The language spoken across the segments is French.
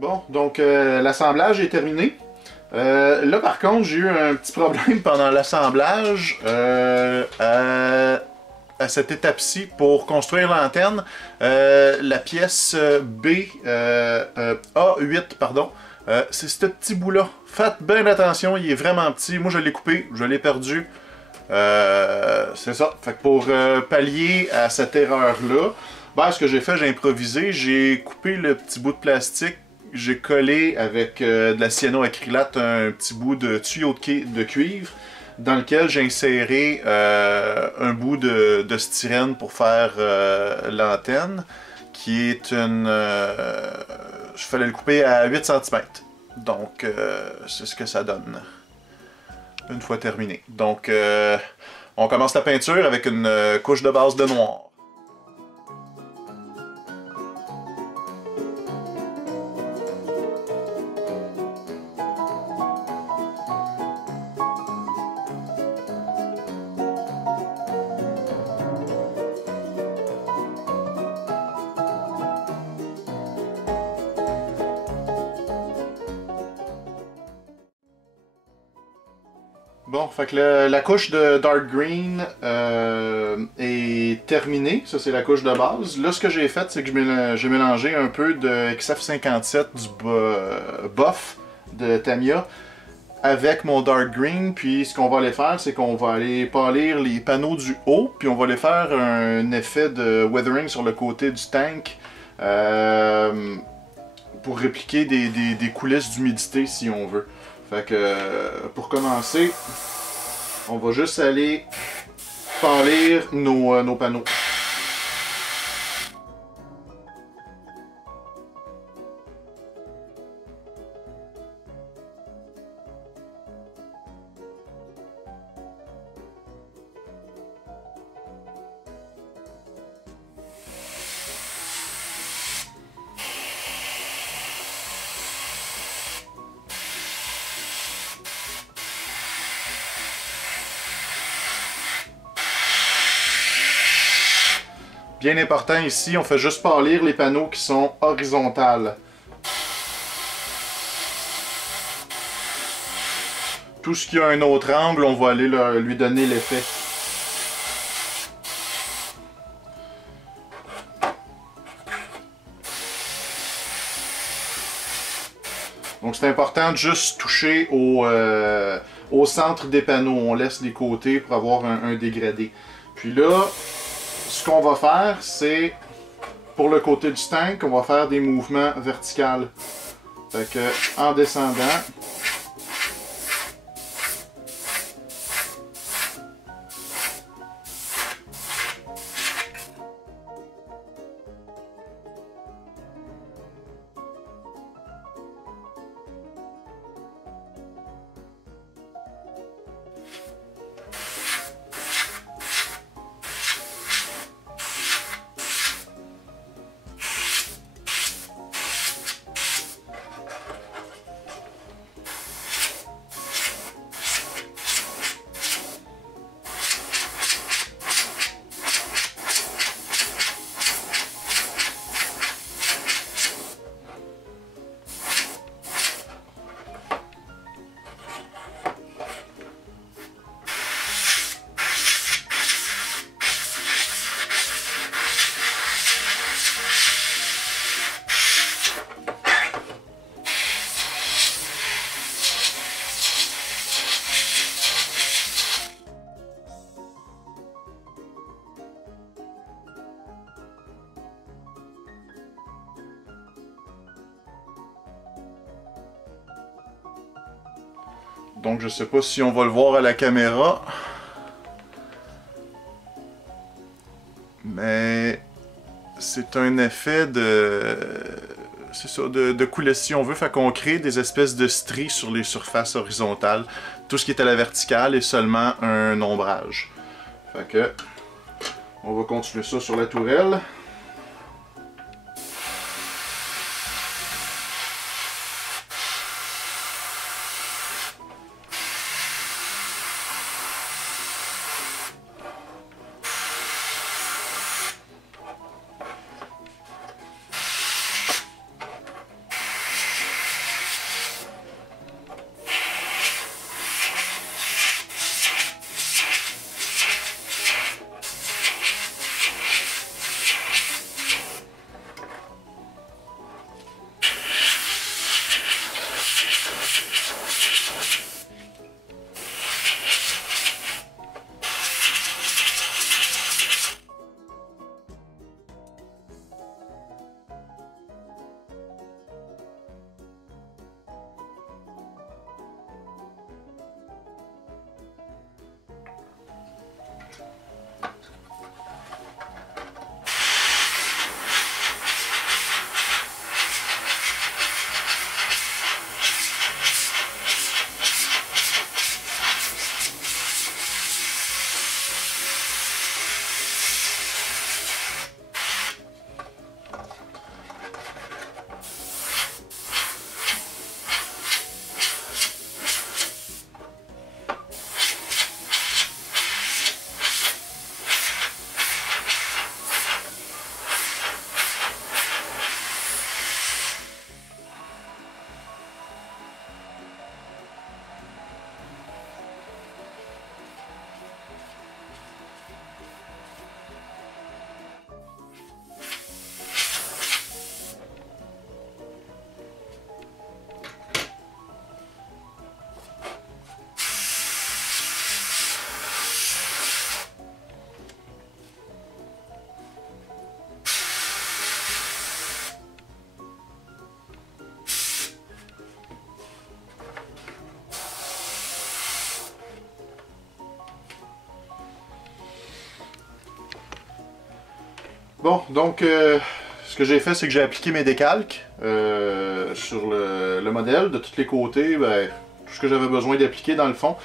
Bon, donc l'assemblage est terminé. Là par contre, j'ai eu un petit problème pendant l'assemblage à cette étape-ci pour construire l'antenne. La pièce A8, pardon, c'est ce petit bout-là. Faites bien attention, il est vraiment petit. Moi je l'ai coupé, je l'ai perdu. C'est ça. Fait que pour pallier à cette erreur-là, ben, ce que j'ai fait, j'ai improvisé. J'ai coupé le petit bout de plastique. J'ai collé avec de la cyanoacrylate un petit bout de tuyau de cuivre dans lequel j'ai inséré un bout de styrène pour faire l'antenne, qui est une... je fallait le couper à 8 cm. Donc, c'est ce que ça donne. Une fois terminé. Donc, on commence la peinture avec une couche de base de noir. Bon, fait que la couche de dark green est terminée. Ça, c'est la couche de base. Là, ce que j'ai fait, c'est que j'ai mélangé un peu de XF57 du buff de Tamiya avec mon dark green. Puis, ce qu'on va aller faire, c'est qu'on va aller polir les panneaux du haut. Puis, on va aller faire un effet de weathering sur le côté du tank pour répliquer des coulisses d'humidité, si on veut. Fait que, pour commencer, on va juste aller polir nos panneaux. Bien important ici, on fait juste polir les panneaux qui sont horizontales. Tout ce qui a un autre angle, on va aller lui donner l'effet. Donc c'est important de juste toucher au centre des panneaux. On laisse les côtés pour avoir un dégradé. Puis là, ce qu'on va faire, c'est, pour le côté du tank, on va faire des mouvements verticaux. Fait que, en descendant, donc je sais pas si on va le voir à la caméra, mais c'est un effet c'est ça, de coulisse si on veut, fait qu'on crée des espèces de stries sur les surfaces horizontales. Tout ce qui est à la verticale est seulement un ombrage. Fait que, on va continuer ça sur la tourelle. Bon, donc ce que j'ai fait, c'est que j'ai appliqué mes décalques sur le modèle de tous les côtés, ben, tout ce que j'avais besoin d'appliquer dans le fond.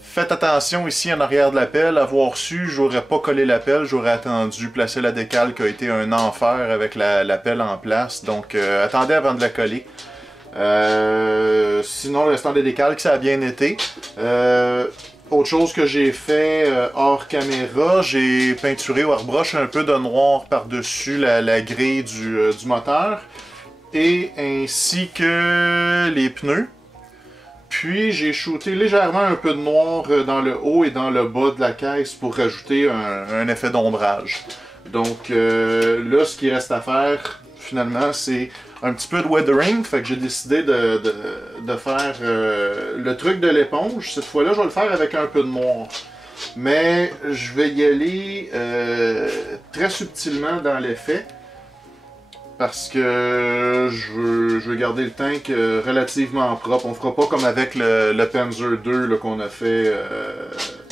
Faites attention ici en arrière de la pelle, avoir su, j'aurais pas collé la pelle, j'aurais attendu, placer la décalque a été un enfer avec la pelle en place, donc attendez avant de la coller. Sinon, le restant des décalques, ça a bien été. Autre chose que j'ai fait hors caméra, j'ai peinturé au airbrush un peu de noir par-dessus la grille du moteur, et ainsi que les pneus. Puis j'ai shooté légèrement un peu de noir dans le haut et dans le bas de la caisse pour rajouter un effet d'ombrage. Donc là, ce qui reste à faire finalement, c'est un petit peu de weathering. Fait que j'ai décidé de faire le truc de l'éponge. Cette fois-là, je vais le faire avec un peu de noir. Mais je vais y aller très subtilement dans l'effet. Parce que je veux garder le tank relativement propre. On fera pas comme avec le Panzer 2 qu'on a fait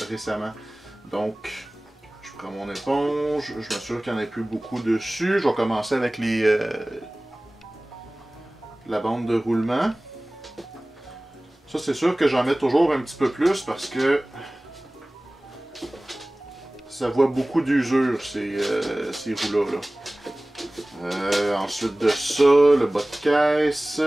récemment. Donc, je prends mon éponge, je m'assure qu'il n'y en ait plus beaucoup dessus. Je vais commencer avec la bande de roulement. Ça, c'est sûr que j'en mets toujours un petit peu plus parce que ça voit beaucoup d'usure, ces roues-là. Ensuite de ça, le bas de caisse.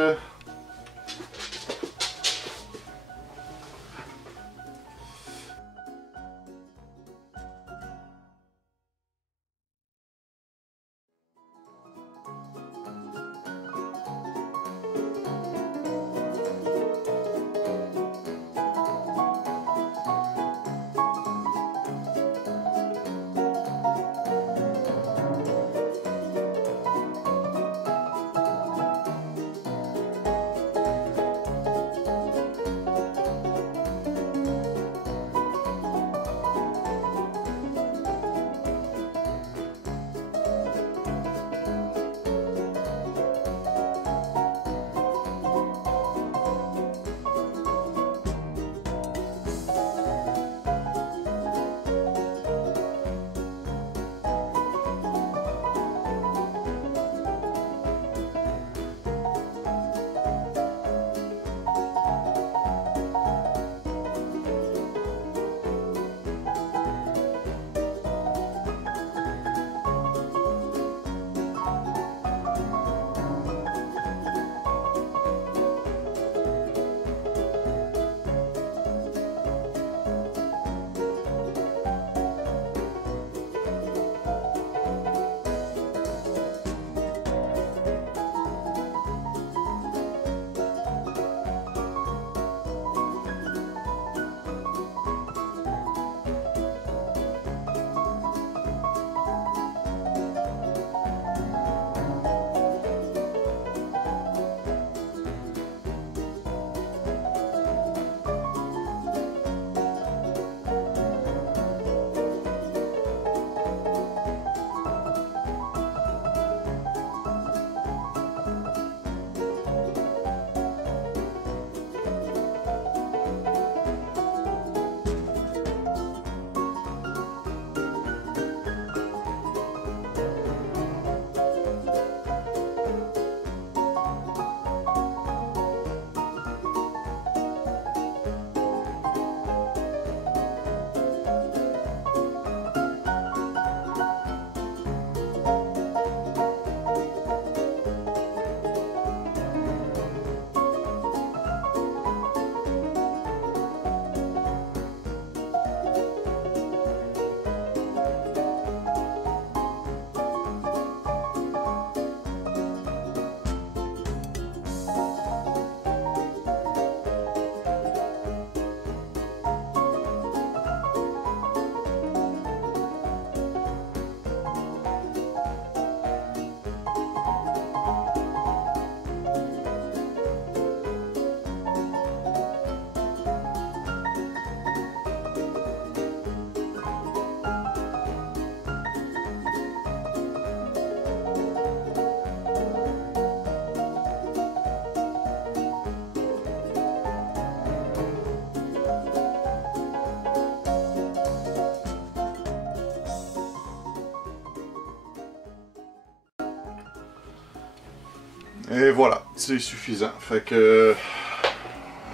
Et voilà, c'est suffisant. Fait que...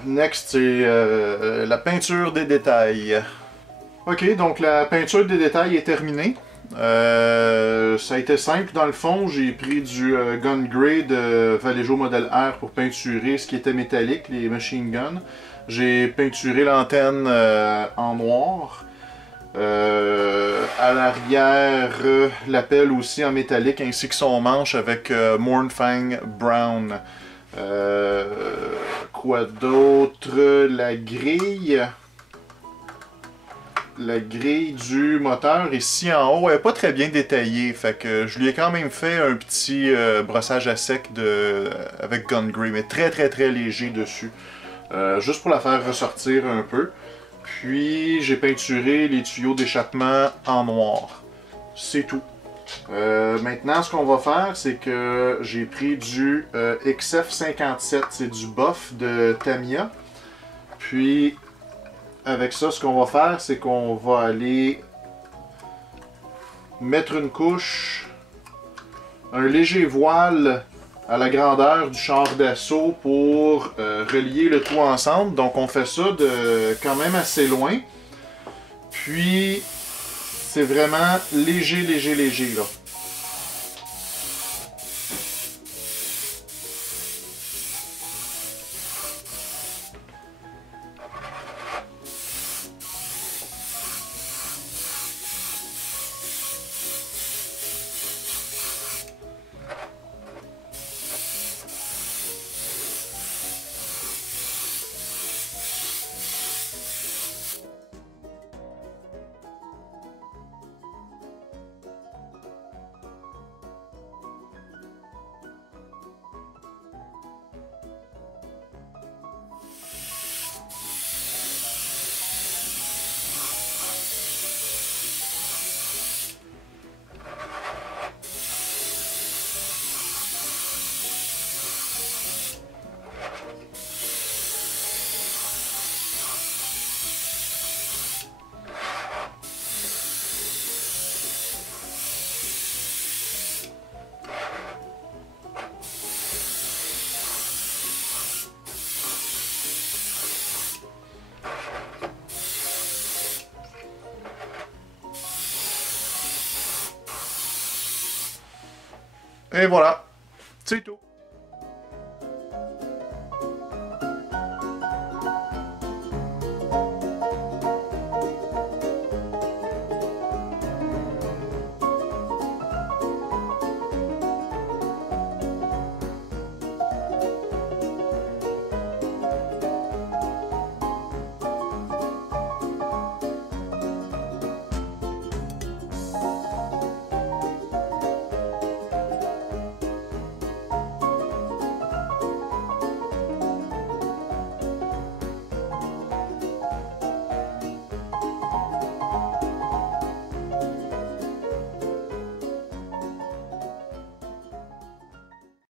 Next, c'est la peinture des détails. Ok, donc la peinture des détails est terminée. Ça a été simple dans le fond. J'ai pris du Gun Grey de Vallejo Model R pour peinturer ce qui était métallique, les machine guns. J'ai peinturé l'antenne en noir. À l'arrière, la pelle aussi en métallique, ainsi que son manche avec Mournfang Brown. Quoi d'autre? La grille du moteur ici en haut, elle n'est pas très bien détaillée. Fait que je lui ai quand même fait un petit brossage à sec avec Gun Grey, mais très très très léger dessus. Juste pour la faire ressortir un peu. Puis j'ai peinturé les tuyaux d'échappement en noir. C'est tout. Maintenant, ce qu'on va faire, c'est que j'ai pris du XF57, c'est du buff de Tamiya. Puis, avec ça, ce qu'on va faire, c'est qu'on va aller mettre une couche, un léger voile à la grandeur du char d'assaut pour relier le tout ensemble. Donc, on fait ça de quand même assez loin. Puis, c'est vraiment léger, léger, léger, là. Et voilà, c'est tout.